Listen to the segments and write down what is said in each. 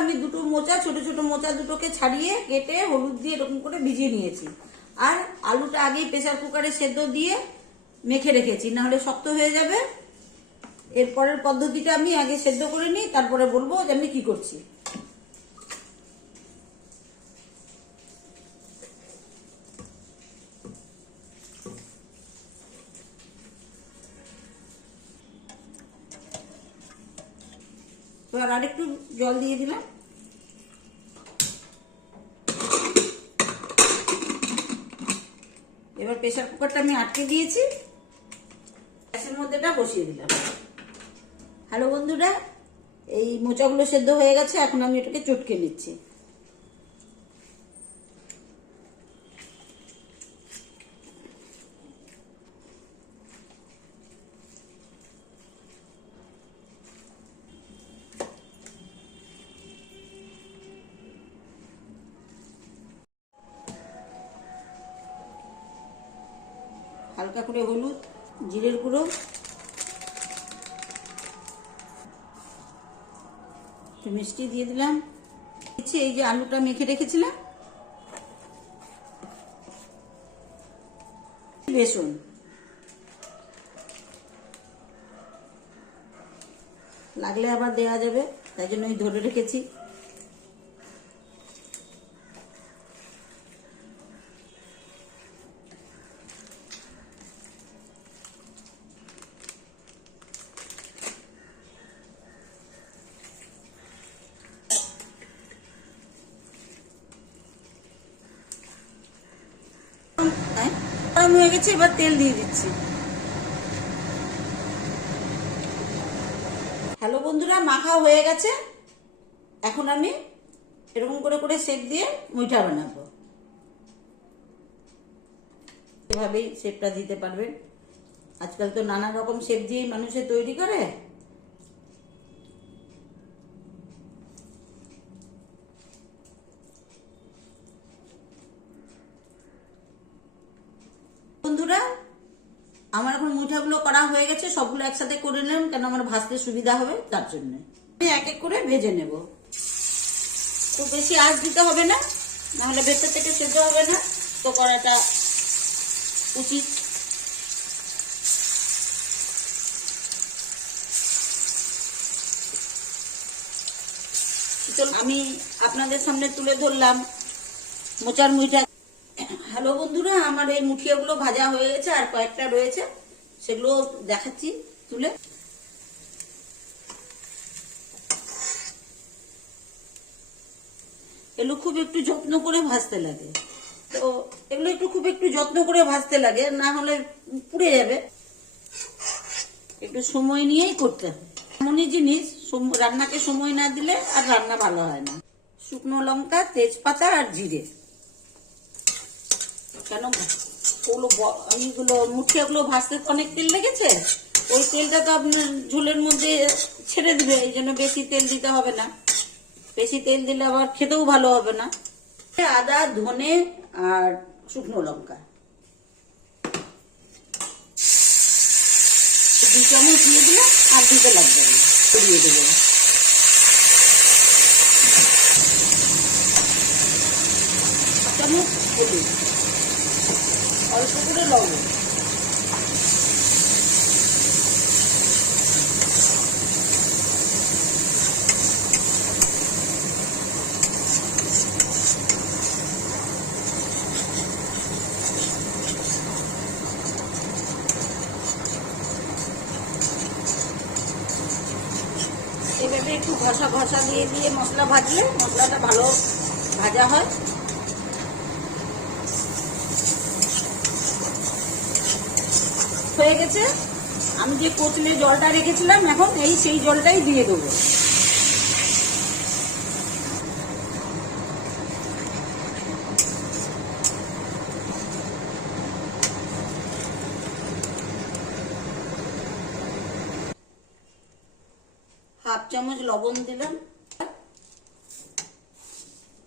আমি দুটো মোচা, ছোট ছোট মোচা দুটোকে ছাড়িয়ে কেটে হলুদ দিয়ে এরকম করে ভিজিয়ে নিয়েছি। আর আলুটা আগেই প্রেসার কুকারে সেদ্ধ দিয়ে মেখে রেখেছি, না হলে শক্ত হয়ে যাবে। এরপরের পদ্ধতিটা আমি আগে সেদ্ধ করে নিই, তারপরে বলবো যে আমি কি করছি। এবার আরেকটু জল দিয়ে দিলাম। এবার প্রেসার কুকারটা আমি আটকে দিয়েছি, গ্যাসের মধ্যে এটা বসিয়ে দিলাম। হ্যালো বন্ধুরা, এই মোচাগুলো সেদ্ধ হয়ে গেছে, এখন আমি এটাকে চটকে নিচ্ছি। হালকা করে হলুদ, জিরের গুঁড়ো, একটু মিষ্টি দিয়ে দিলাম। এই যে আলুটা মেখে রেখেছিলাম, বেসন, লাগলে আবার দেওয়া যাবে, তাই জন্য আমি ধরে রেখেছি। গরম হয়ে গেছে, এবার তেল দিয়ে দিচ্ছি। হ্যালো বন্ধুরা, মাখা হয়ে গেছে। এখন আমি এরকম করে করে শেপ দিয়ে মুইঠা বানাবো। এভাবেই শেপটা দিতে পারবেন। আজকাল তো নানা রকম শেপ দিয়েই মানুষে তৈরি করে। বন্ধুরা, আমার এখন মুঠাগুলো করা হয়ে গেছে, সবগুলো একসাথে করে নিলাম, কেন আমার ভাজতে সুবিধা হবে তার জন্য। আমি এক এক করে ভেজে নেব। খুব বেশি আঁচ দিতে হবে না, নাহলে ভেতর থেকে সেদ্ধ হবে না, তো করাটা উচিত। আমি আপনাদের সামনে তুলে ধরলাম মোচার মুইঠা। হ্যালো বন্ধুরা, আমার এই মুঠিয়াগুলো ভাজা হয়ে গেছে, আর কয়েকটা রয়েছে, সেগুলো দেখাচ্ছি তুলে। এগুলো খুব একটু যত্ন করে ভাজতে লাগে, তো এগুলো খুব একটু যত্ন করে ভাজতে লাগে, না হলে পুড়ে যাবে। একটু সময় নিয়েই করতে হবে। এমনই জিনিস, রান্নাকে সময় না দিলে আর রান্না ভালো হয় না। শুকনো লঙ্কা, তেজপাতা আর জিরে, কেন এইগুলো মুঠিয়াগুলো ভাজতে অনেক তেল লেগেছে, ওই তেলটা তো আপনার ঝোলের মধ্যে ছেড়ে দিবে, এই জন্য বেশি তেল দিতে হবে না। বেশি তেল দিলে আবার খেতেও ভালো হবে না। আদা, ধনে আর শুকনো লঙ্কা 2 চামচ দিয়ে দিলাম, আর দিতে লাগবে না, দিয়ে দেবো। চামচ হলুদ, অল্প করে লবণ, এভাবে একটু ঘষা ঘষা দিয়ে দিয়ে মশলা ভাজলে মশলাটা ভালো ভাজা হয়। হয়ে গেছে। আমি যে কচলে জলটা রেখেছিলাম, এখন সেই জলটাই দিয়ে দেবো। হাফ চামচ লবণ দিলাম,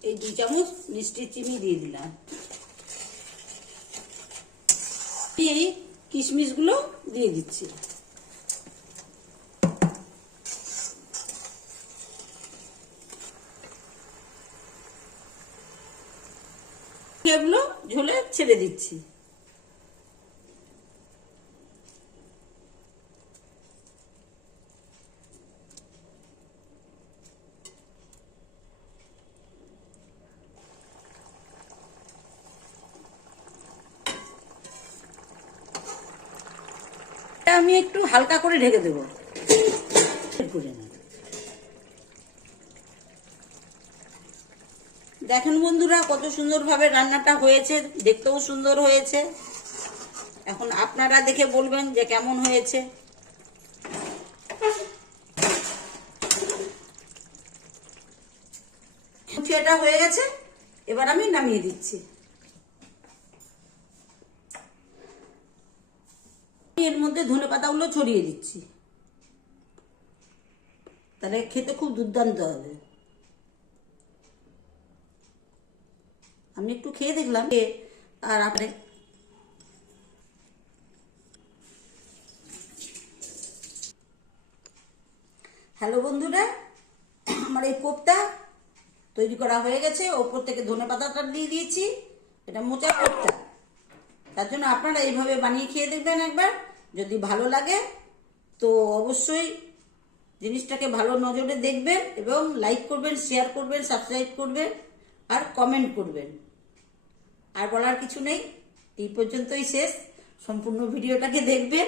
এই 2 চামচ মিষ্টি চিনি দিয়ে দিলাম। এই কিশমিশ গুলো দিয়ে দিচ্ছি। এগুলো ঝোলে ছেড়ে দিচ্ছি। আমি একটু হালকা করে ঢেকে দেবো। দেখেন বন্ধুরা কত সুন্দরভাবে রান্নাটা হয়েছে, দেখতেও সুন্দর হয়েছে। এখন আপনারা দেখে বলবেন যে কেমন হয়েছে। এটা হয়ে গেছে, এবার আমি নামিয়ে দিচ্ছি। এর মধ্যে ধনেপাতাগুলো ছড়িয়ে দিচ্ছি, তাহলে খেতে খুব দুর্দান্ত হবে। আমি একটু খেয়ে দেখলাম, আর আপনি হ্যালো বন্ধুরা, আমার এই কোপ্তা তৈরি করা হয়ে গেছে। ওপর থেকে ধনেপাতাটা দিয়ে দিয়েছি। এটা মোচা কোপ্তা, তার জন্য আপনারা এইভাবে বানিয়ে খেয়ে দেখবেন একবার। যদি ভালো লাগে তো অবশ্যই জিনিসটাকে ভালো নজরে দেখবেন এবং লাইক করবেন, শেয়ার করবেন, সাবস্ক্রাইব করবেন আর কমেন্ট করবেন। আর বলার কিছু নেই, এই পর্যন্তই শেষ। সম্পূর্ণ ভিডিওটাকে দেখবেন।